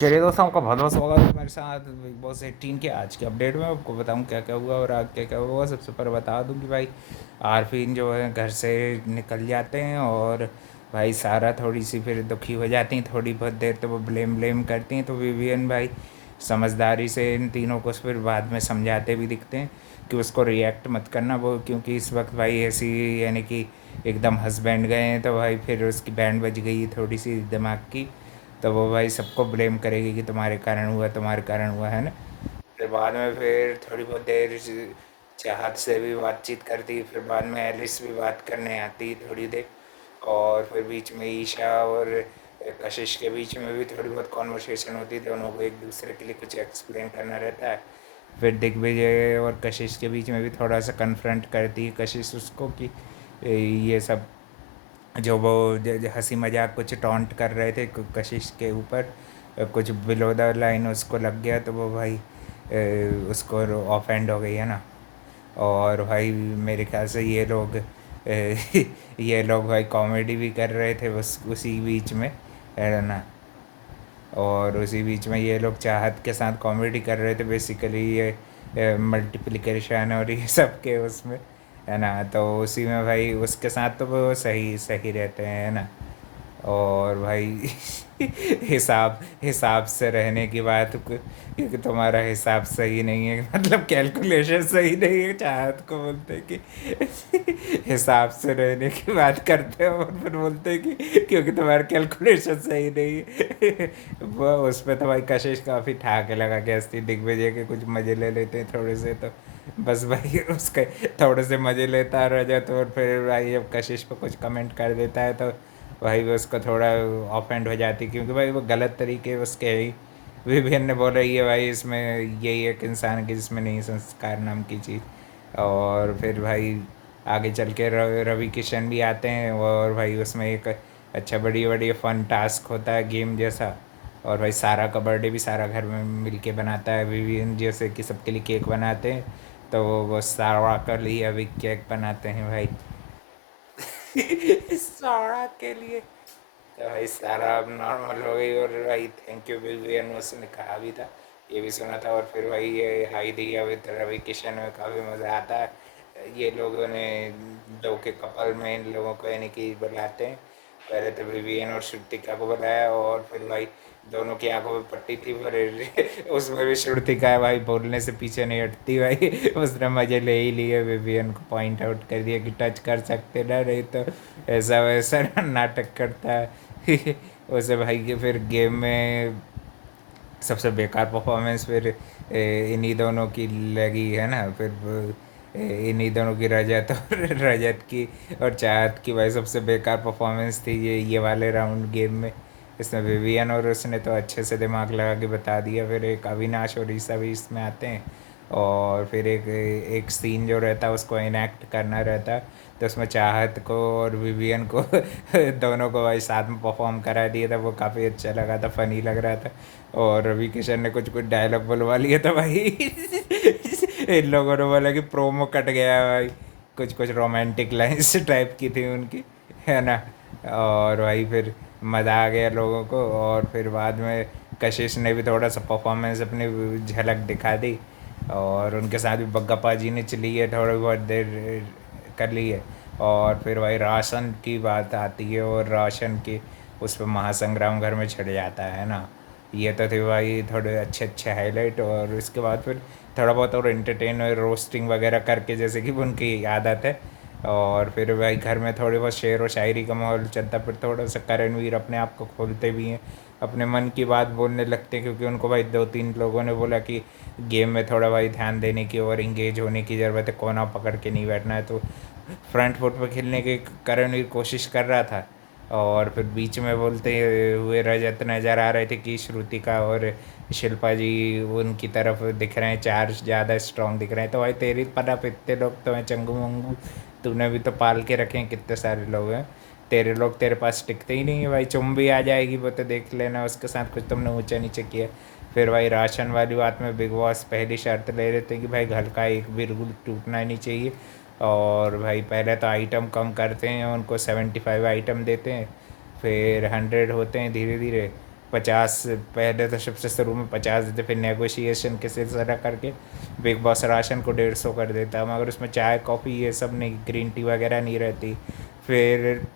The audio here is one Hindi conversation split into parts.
चलिए दोस्तों, आपका बहुत बहुत स्वागत है मेरे साथ बिग बॉस 18 के आज के अपडेट में। आपको बताऊं क्या क्या हुआ और आज क्या क्या हुआ। सबसे पहले बता दूं कि भाई आरफीन जो है घर से निकल जाते हैं और भाई सारा थोड़ी सी फिर दुखी हो जाती हैं। थोड़ी बहुत देर तो वो ब्लेम ब्लेम करती हैं, तो विवियन भाई समझदारी से इन तीनों को फिर बाद में समझाते भी दिखते हैं कि उसको रिएक्ट मत करना वो, क्योंकि इस वक्त भाई ऐसी यानी कि एकदम हस्बैंड गए हैं, तो भाई फिर उसकी बैंड बज गई थोड़ी सी दिमाग की। तो वो भाई सबको ब्लेम करेगी कि तुम्हारे कारण हुआ, तुम्हारे कारण हुआ, है ना। फिर बाद में फिर थोड़ी बहुत देर चाहत से भी बातचीत करती, फिर बाद में एलिस भी बात करने आती थोड़ी देर। और फिर बीच में ईशा और कशिश के बीच में भी थोड़ी बहुत कॉन्वर्सेशन होती, दोनों को एक दूसरे के लिए कुछ एक्सप्लेन करना रहता है। फिर दिग्विजय और कशिश के बीच में भी थोड़ा सा कन्फ्रंट करती है कशिश उसको कि ये सब जो वो हंसी मजाक कुछ टॉन्ट कर रहे थे कशिश के ऊपर, कुछ बिलो द लाइन उसको लग गया, तो वो भाई उसको ऑफेंड हो गई है ना। और भाई मेरे ख्याल से ये लोग ये लोग भाई कॉमेडी भी कर रहे थे उस उसी बीच में, है ना। और उसी बीच में ये लोग चाहत के साथ कॉमेडी कर रहे थे बेसिकली, ये मल्टीप्लिकेशन और ये सब के उसमें, है ना। तो उसी में भाई उसके साथ तो वो सही सही रहते हैं, है ना। और भाई हिसाब हिसाब से रहने की बात क्योंकि तुम्हारा हिसाब सही नहीं है, मतलब कैलकुलेशन सही नहीं है, चाहत को बोलते हैं कि हिसाब से रहने की बात करते हो और फिर बोलते हैं कि क्योंकि तुम्हारा कैलकुलेशन सही नहीं है। वो उस पर तो भाई कशिश काफ़ी ठाके लगा के हंसती, दिग्विजय के कुछ मज़े ले लेते हैं थोड़े से, तो बस भाई उसके थोड़े से मज़े लेता रह जाता, और फिर भाई जब कशिश पे कुछ कमेंट कर देता है तो भाई वो उसको थोड़ा ऑफेंड हो जाती, क्योंकि भाई वो गलत तरीके उसके ही विभिन्न ने बोल रही है भाई इसमें यही एक इंसान की जिसमें नहीं संस्कार नाम की चीज़। और फिर भाई आगे चल के रवि किशन भी आते हैं, और भाई उसमें एक अच्छा बढ़िया बढ़िया फन टास्क होता है गेम जैसा। और भाई सारा का बर्थडे भी सारा घर में मिल के बनाता है, विवियन जैसे कि सबके लिए केक बनाते हैं, तो वो सारा का लिए अभी केक बनाते हैं भाई। सारा के लिए तो भाई सारा अब नॉर्मल हो गई, और भाई थैंक यू विवियन उसने कहा भी था, ये भी सुना था। और फिर भाई ये हाई दिया विद रवि किशन में काफ़ी मज़ा आता है। ये लोगों ने दो के कपल में इन लोगों को यानी कि बुलाते हैं। पहले तो विवियन और श्रुतिका को बुलाया, और फिर भाई दोनों की आंखों में पट्टी थी, पर उसमें भी श्रुतिका है भाई बोलने से पीछे नहीं हटती भाई। उसने मजे ले ही लिए, विवियन को पॉइंट आउट कर दिया कि टच कर सकते ना, नहीं तो ऐसा वैसा नाटक करता है। वैसे भाई के फिर गेम में सबसे बेकार परफॉर्मेंस फिर इन्हीं दोनों की लगी, है ना। फिर इन्हीं दोनों की रजत और रजत की और चाहत की भाई सबसे बेकार परफॉर्मेंस थी ये वाले राउंड गेम में। इसमें विवियन और उसने तो अच्छे से दिमाग लगा के बता दिया। फिर एक अविनाश और ईसा भी इसमें आते हैं, और फिर एक एक सीन जो रहता है उसको इनएक्ट करना रहता है, तो उसमें चाहत को और विवियन को दोनों को भाई साथ में परफॉर्म करा दिया था। वो काफ़ी अच्छा लगा था, फनी लग रहा था। और रवि किशन ने कुछ कुछ डायलॉग बुलवा लिया था भाई। इन लोगों ने बोला कि प्रोमो कट गया है भाई, कुछ कुछ रोमांटिक लाइन्स टाइप की थी उनकी, है ना। और भाई फिर मज़ा आ गया लोगों को। और फिर बाद में कशिश ने भी थोड़ा सा परफॉर्मेंस अपनी झलक दिखा दी, और उनके साथ भी बग्गप्पा जी ने चली है थोड़ी बहुत देर कर ली है। और फिर भाई राशन की बात आती है, और राशन की उस पर महासंग्राम घर में छिड़ जाता है ना। ये तो थे भाई थोड़े अच्छे अच्छे हाईलाइट। और उसके बाद फिर थोड़ा बहुत और एंटरटेन और रोस्टिंग वगैरह करके, जैसे कि उनकी आदत है। और फिर भाई घर में थोड़ी बहुत शेर व शायरी का माहौल चलता, फिर थोड़ा सा करणवीर अपने आप को खोलते भी हैं, अपने मन की बात बोलने लगते हैं, क्योंकि उनको भाई दो तीन लोगों ने बोला कि गेम में थोड़ा भाई ध्यान देने की और इंगेज होने की ज़रूरत है, कोना पकड़ के नहीं बैठना है। तो फ्रंट फुट पर खेलने की करणवीर कोशिश कर रहा था। और फिर बीच में बोलते हुए रजत नज़र आ रहे थे कि श्रुतिका और शिल्पा जी उनकी तरफ दिख रहे हैं, चार्ज ज़्यादा स्ट्रांग दिख रहे हैं। तो भाई तेरी तरफ इतने लोग तो हैं चंगू मंगू, तूने भी तो पाल के रखे हैं, कितने सारे लोग हैं। तेरे लोग तेरे पास टिकते ही नहीं है भाई, चुम भी आ जाएगी वो तो देख लेना, उसके साथ कुछ तुमने ऊंचा नीचे किया। फिर भाई राशन वाली बात में बिग बॉस पहली शर्त ले रहे थे कि भाई घर का एक भी रूल टूटना नहीं चाहिए। और भाई पहले तो आइटम कम करते हैं, उनको 75 आइटम देते हैं, फिर 100 होते हैं धीरे धीरे। 50 पहले तो सबसे शुरू में 50 देते, फिर नेगोशिएशन के सिलसिला करके बिग बॉस राशन को 150 कर देता, मगर उसमें चाय कॉफ़ी ये सब नहीं, ग्रीन टी वगैरह नहीं रहती। फिर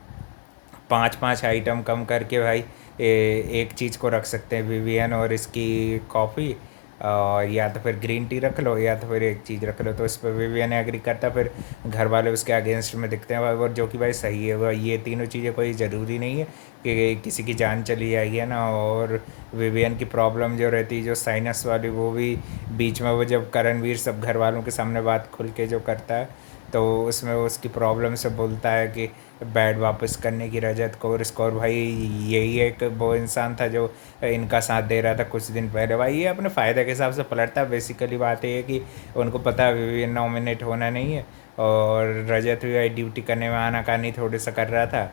5-5 आइटम कम करके भाई एक चीज़ को रख सकते हैं, विवियन और इसकी कॉफ़ी, और या तो फिर ग्रीन टी रख लो या तो फिर एक चीज़ रख लो। तो इस पर विवियन एग्री करता, फिर घर वाले उसके अगेंस्ट में दिखते हैं भाई, और जो कि भाई सही है। भाई ये तीनों चीज़ें कोई ज़रूरी नहीं है कि किसी की जान चली जाएगी, है ना। और विवियन की प्रॉब्लम जो रहती है जो साइनस वाली, वो भी बीच में वो जब करणवीर सब घर वालों के सामने बात खुल के जो करता है, तो उसमें वो उसकी प्रॉब्लम से बोलता है कि बैड वापस करने की रजत को और इसको। और भाई यही एक वो इंसान था जो इनका साथ दे रहा था कुछ दिन पहले। भाई ये अपने फ़ायदे के हिसाब से पलटता है। बेसिकली बात ये है कि उनको पता है विवियन नॉमिनेट होना नहीं है, और रजत भी भाई ड्यूटी करने में आनाकानी थोड़े सा कर रहा था।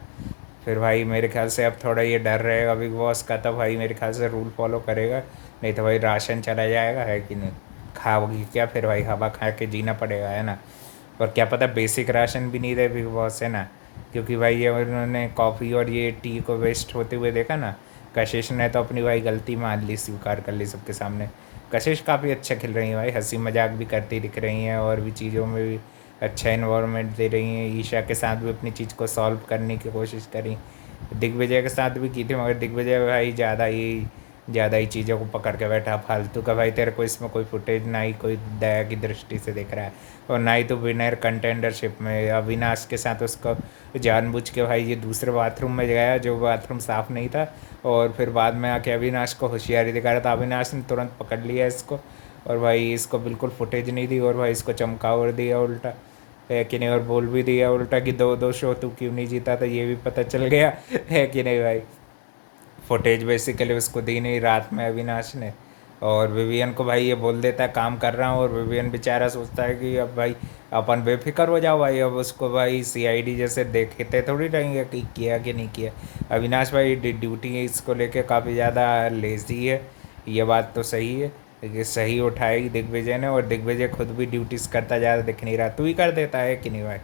फिर भाई मेरे ख्याल से अब थोड़ा ये डर रहेगा बिग बॉस का, तो भाई मेरे ख्याल से रूल फॉलो करेगा, नहीं तो भाई राशन चला जाएगा, है कि नहीं। खाओगी क्या फिर भाई, हवा खा के जीना पड़ेगा, है ना। और क्या पता बेसिक राशन भी नहीं दे बिग बॉस, है ना। क्योंकि भाई ये उन्होंने कॉफ़ी और ये टी को वेस्ट होते हुए देखा ना। कशिश ने तो अपनी भाई गलती मान ली, स्वीकार कर ली सबके सामने। कशिश काफ़ी अच्छा खेल रही है भाई, हंसी मजाक भी करती दिख रही हैं, और भी चीज़ों में भी अच्छा इन्वायरमेंट दे रही हैं। ईशा के साथ भी अपनी चीज़ को सॉल्व करने की कोशिश करी, दिग्विजय के साथ भी की थी, मगर दिग्विजय भाई ज़्यादा ही चीज़ों को पकड़ के बैठा फालतू का। भाई तेरे को इसमें कोई फुटेज ना ही कोई दया की दृष्टि से देख रहा है, और ना ही तो विनर कंटेंडरशिप में अविनाश के साथ उसको जानबूझ के भाई ये दूसरे बाथरूम में गया जो बाथरूम साफ़ नहीं था, और फिर बाद में आके अविनाश को होशियारी दिखा रहा था। अविनाश ने तुरंत पकड़ लिया इसको, और भाई इसको बिल्कुल फुटेज नहीं दी, और भाई इसको चमका और दिया उल्टा, है कि नहीं। और बोल भी दिया उल्टा कि 2-2 शो तू क्यों नहीं जीता था, ये भी पता चल गया, है कि नहीं भाई। फुटेज बेसिकली उसको दी नहीं रात में अविनाश ने। और विवियन को भाई ये बोल देता है काम कर रहा हूँ, और विवियन बेचारा सोचता है कि अब भाई अपन बेफिक्र हो जाओ भाई, अब उसको भाई सीआईडी जैसे देखते थोड़ी रहेंगे कि किया कि नहीं किया। अविनाश भाई ड्यूटी इसको लेके काफ़ी ज़्यादा लेजी है, ये बात तो सही है। ये सही उठाई दिग्विजय ने, और दिग्विजय खुद भी ड्यूटीज़ करता ज़्यादा दिख नहीं रहा, तू ही कर देता है कि नहीं भाई।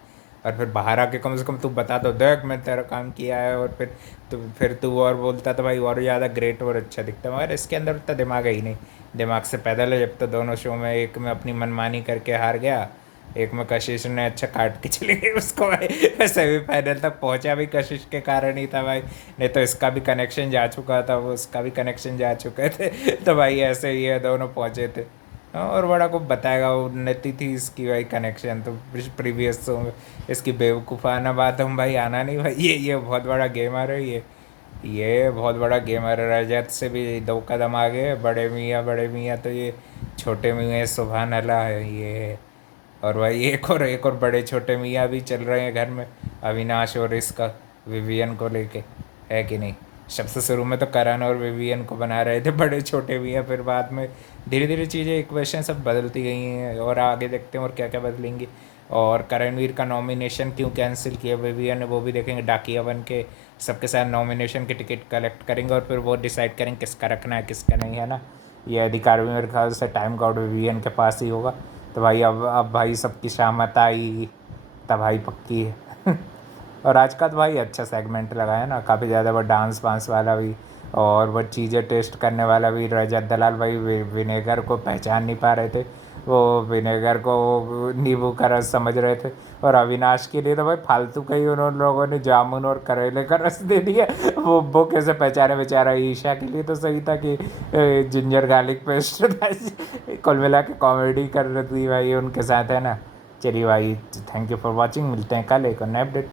और फिर बाहर आके कम से कम तू बता तो देख मैं तेरा काम किया है, और फिर तू और बोलता तो भाई और ज़्यादा ग्रेट और अच्छा दिखता। मगर इसके अंदर उतना दिमाग है ही नहीं, दिमाग से पैदल है। जब तो दोनों शो में एक में अपनी मनमानी करके हार गया, एक में कशिश ने अच्छा काट के चले गए उसको भाई। सेमीफाइनल तक पहुंचा भी कशिश के कारण ही था भाई, नहीं तो इसका भी कनेक्शन जा चुका था, वो उसका भी कनेक्शन जा चुके थे। तो भाई ऐसे ही है, दोनों पहुंचे थे। और बड़ा को बताएगा उन्नति थी इसकी भाई कनेक्शन तो प्रीवियस शो में। इसकी बेवकूफ़ाना बात हम भाई आना नहीं भाई, ये बहुत बड़ा गेमर है ये बहुत बड़ा गेमर है। रजत से भी 2 कदम आगे है। बड़े मियाँ तो ये छोटे मियाँ सुबहान अल्लाह है ये। और भाई एक और बड़े छोटे मियाँ भी चल रहे हैं घर में, अविनाश और इसका विवियन को लेके, है कि नहीं। सबसे शुरू में तो करण और विवियन को बना रहे थे बड़े छोटे मियाँ, फिर बाद में धीरे धीरे चीज़ें इक्वेशन सब बदलती गई हैं, और आगे देखते हैं और क्या क्या बदलेंगी। और करणवीर का नॉमिनेशन क्यों कैंसिल किया विवियन ने वो भी देखेंगे। डाकिया बन के सबके साथ नॉमिनेशन के टिकट कलेक्ट करेंगे, और फिर वो डिसाइड करेंगे किसका रखना है किसका नहीं, है ना। ये अधिकार भी मेरे ख्याल से टाइम का विवियन के पास ही होगा। तो भाई अब भाई सबकी शामत आई, तब भाई पक्की है। और आज का तो भाई अच्छा सेगमेंट लगा है ना, काफ़ी ज़्यादा वो डांस वांस वाला भी, और वो चीज़ें टेस्ट करने वाला भी। रजत दलाल भाई विनेगर को पहचान नहीं पा रहे थे, वो विनेगर को नींबू का रस समझ रहे थे। और अविनाश के लिए तो भाई फालतू का ही उन लोगों ने जामुन और करेले का रस दे दिया। वो कैसे पहचाने बेचारा। ईशा के लिए तो सही था कि जिंजर गार्लिक पेस्ट था। कुल मिला के कॉमेडी कर रही थी भाई उनके साथ, है ना। चलिए भाई, थैंक यू फॉर वॉचिंग, मिलते हैं कल एक और नए अपडेट।